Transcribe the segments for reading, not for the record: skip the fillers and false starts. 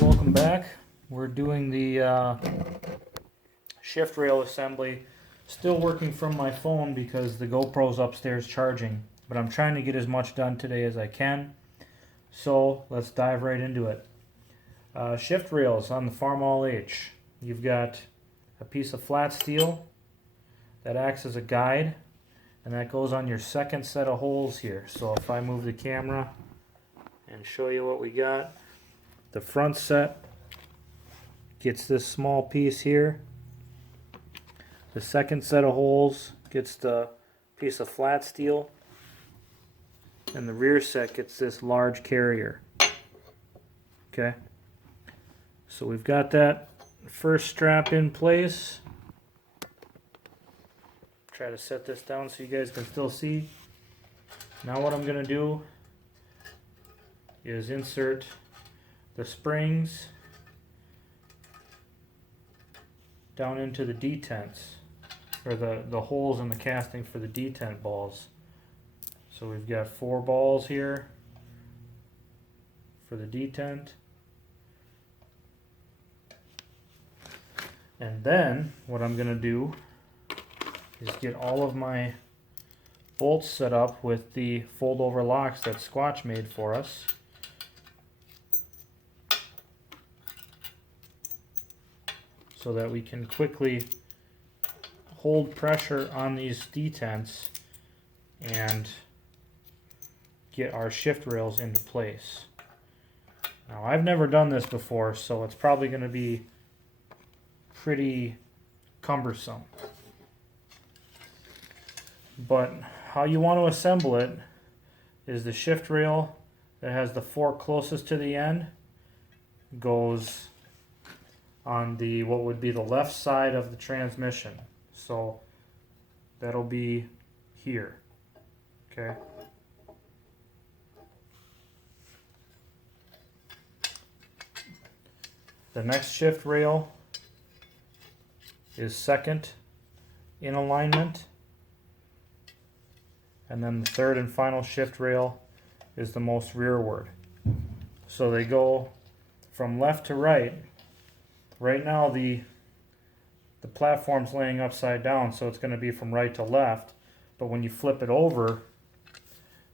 Welcome back. We're doing the shift rail assembly. Still working from my phone because the GoPro's upstairs charging, but I'm trying to get as much done today as I can. So let's dive right into it. Shift rails on the Farmall H. You've got a piece of flat steel that acts as a guide, and that goes on your second set of holes here. So if I move the camera and show you what we got, the front set gets this small piece here. The second set of holes gets the piece of flat steel, and the rear set gets this large carrier. Okay, so we've got that first strap in place. Try to set this down so you guys can still see. Now what I'm going to do is insert the springs down into the detents, or the holes in the casting for the detent balls. So we've got 4 balls here for the detent. And then what I'm going to do is get all of my bolts set up with the fold over locks that Squatch made for us. So that we can quickly hold pressure on these detents and get our shift rails into place. Now I've never done this before, so it's probably going to be pretty cumbersome. But how you want to assemble it is the shift rail that has the fork closest to the end goes on the what would be the left side of the transmission. So that'll be here. Okay. The next shift rail is second in alignment. And then the third and final shift rail is the most rearward. So they go from left to right. Right now the platform's laying upside down, so it's going to be from right to left. But when you flip it over,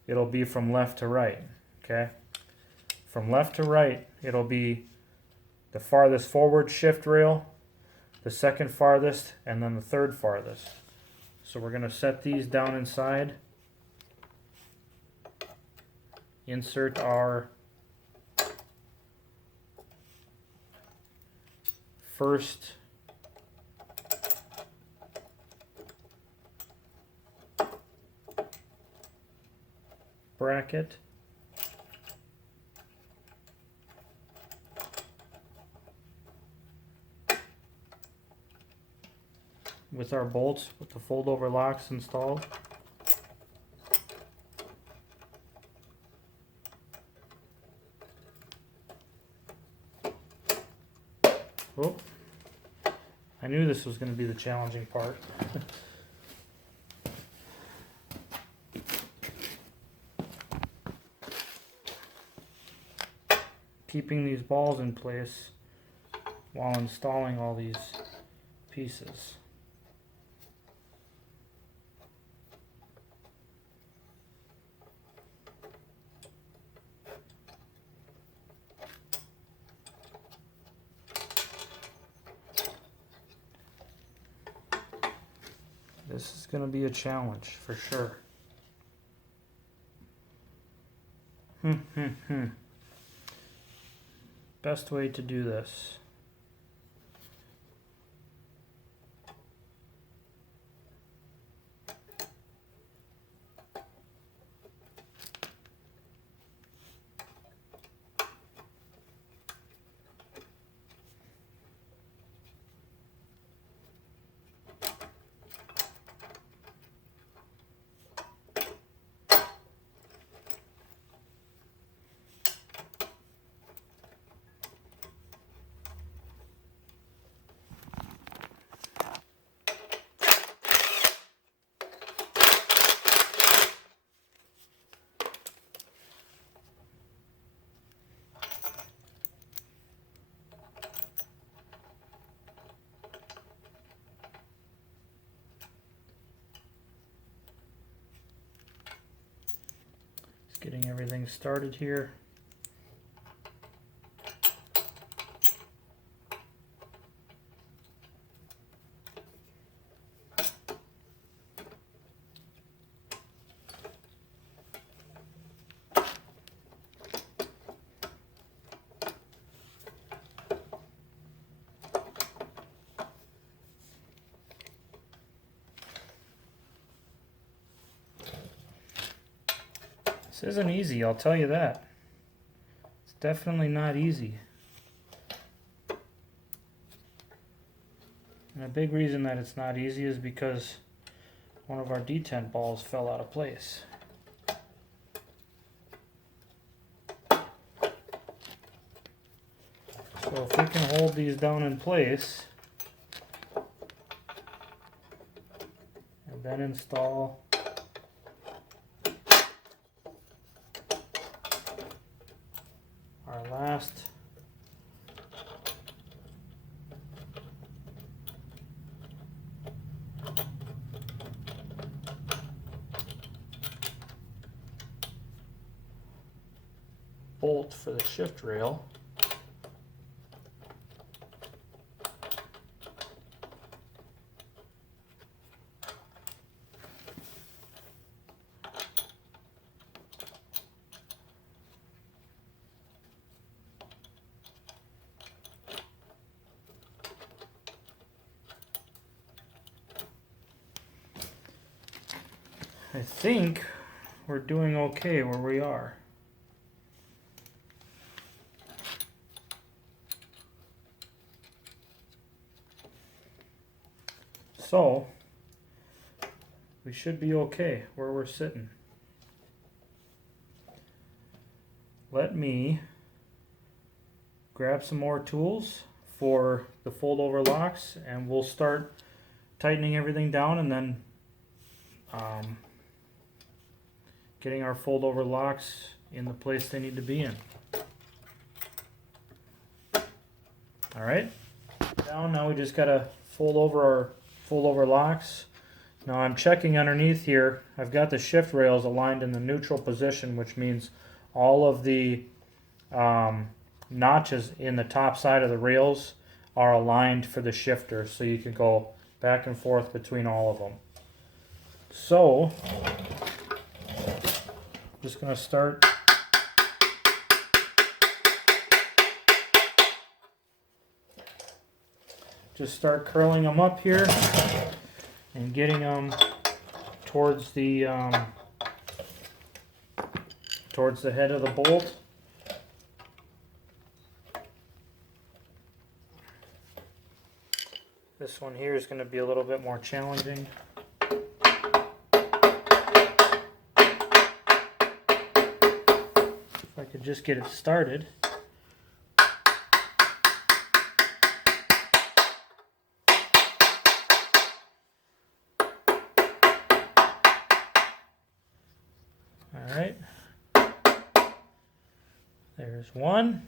it'll be from left to right. Okay? From left to right, it'll be the farthest forward shift rail, the second farthest, and then the third farthest. So we're going to set these down inside. Insert our first bracket. With our bolts with the fold over locks installed. Oh, I knew this was going to be the challenging part. Keeping these balls in place while installing all these pieces. This is going to be a challenge for sure. Best way to do this. Getting everything started here. This isn't easy, I'll tell you that. It's definitely not easy. And a big reason that it's not easy is because one of our detent balls fell out of place. So if we can hold these down in place and then install our last bolt for the shift rail, I think we're doing okay where we are. So we should be okay where we're sitting. Let me grab some more tools for the fold over locks and we'll start tightening everything down and then getting our fold over locks in the place they need to be in. Alright, now we just gotta fold over locks. Now I'm checking underneath here. I've got the shift rails aligned in the neutral position, which means all of the notches in the top side of the rails are aligned for the shifter, so you can go back and forth between all of them. So just going to start curling them up here and getting them towards the head of the bolt. This one here is going to be a little bit more challenging. If I could just get it started. Alright, there's one.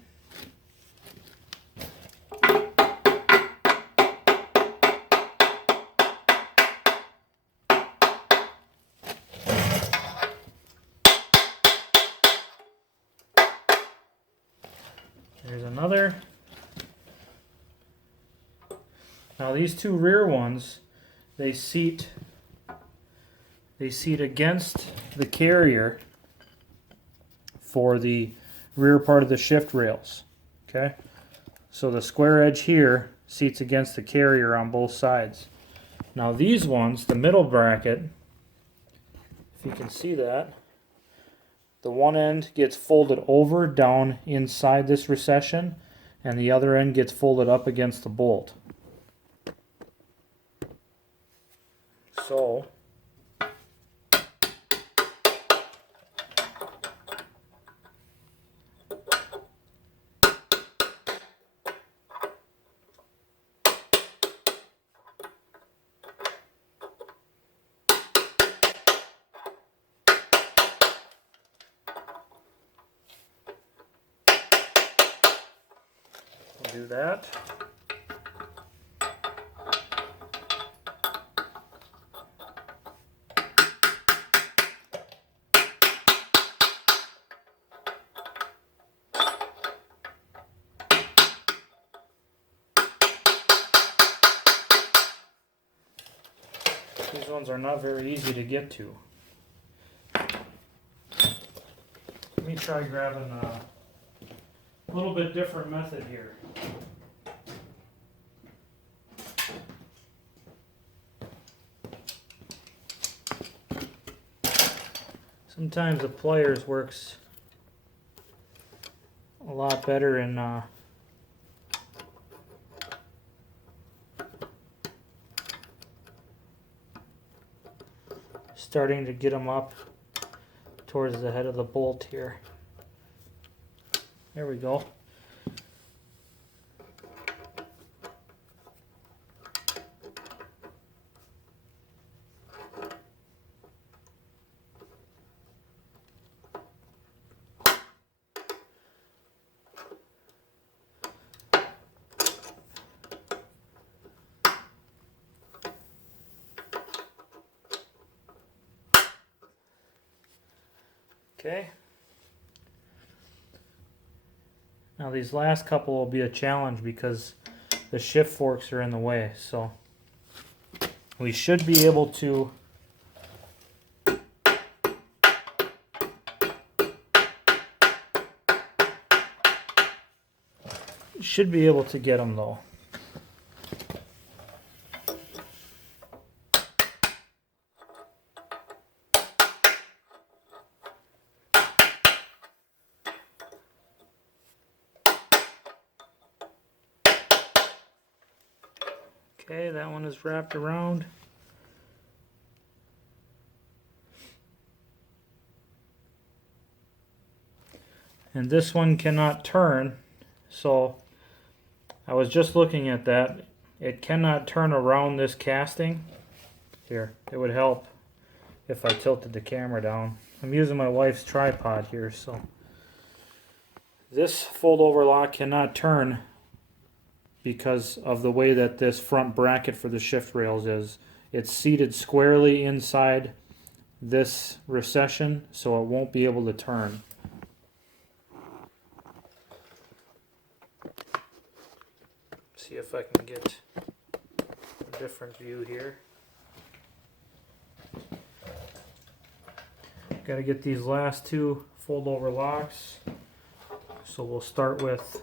There's another. Now these two rear ones, they seat against the carrier for the rear part of the shift rails. Okay, so the square edge here seats against the carrier on both sides. Now these ones, the middle bracket, if you can see that, the one end gets folded over down inside this recession and the other end gets folded up against the bolt. So do that. These ones are not very easy to get to. Let me try grabbing a little bit different method here. Sometimes the pliers works a lot better in starting to get them up towards the head of the bolt here. There we go. Okay. Now these last couple will be a challenge because the shift forks are in the way, so we should be able to get them though. Okay, that one is wrapped around. And this one cannot turn, so I was just looking at that. It cannot turn around this casting. Here, it would help if I tilted the camera down. I'm using my wife's tripod here, so this fold-over lock cannot turn because of the way that this front bracket for the shift rails is. It's seated squarely inside this recession, so it won't be able to turn. See if I can get a different view here. Got to get these last two fold-over locks, so we'll start with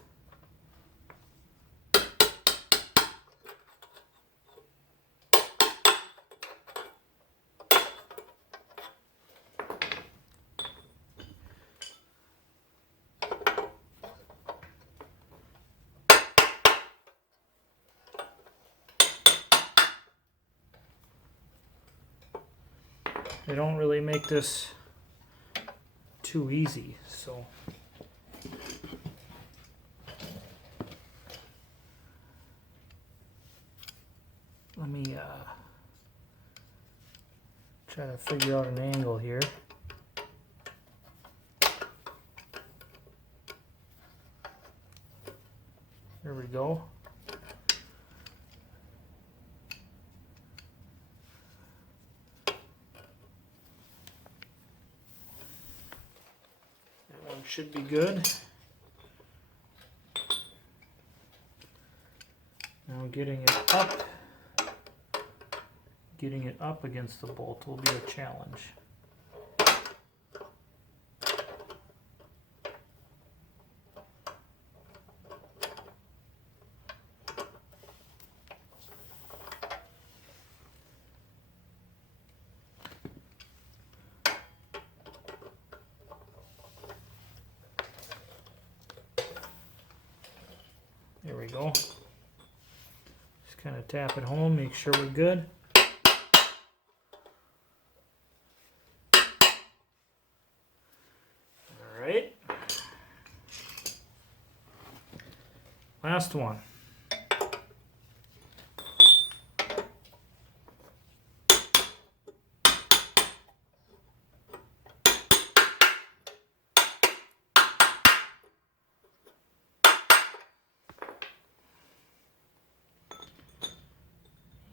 they don't really make this too easy, so let me try to figure out an angle here. There we go. Should be good. Now getting it up against the bolt will be a challenge. There we go. Just kind of tap it home, make sure we're good. All right. Last one.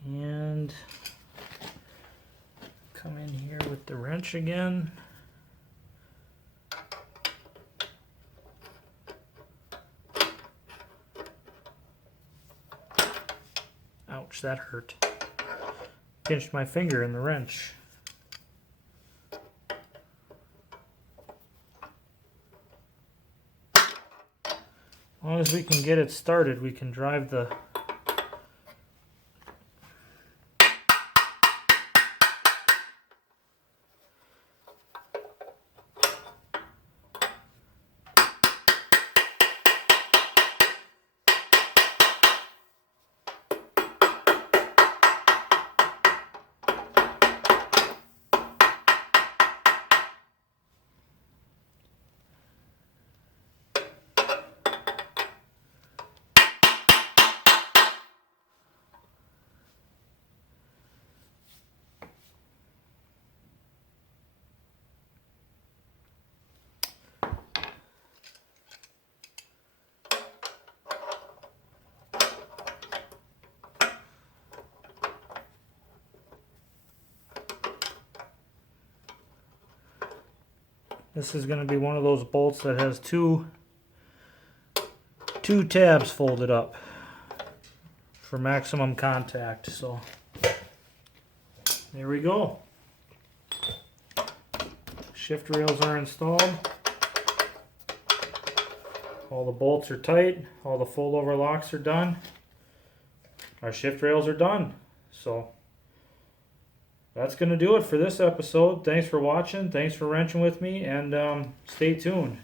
And come in here with the wrench again. Ouch, that hurt. pinched my finger in the wrench. As long as we can get it started, we can drive the This is going to be one of those bolts that has two tabs folded up for maximum contact. So there we go. Shift rails are installed. All the bolts are tight. All the fold over locks are done. Our shift rails are done. So that's going to do it for this episode. Thanks for watching. Thanks for wrenching with me, and stay tuned.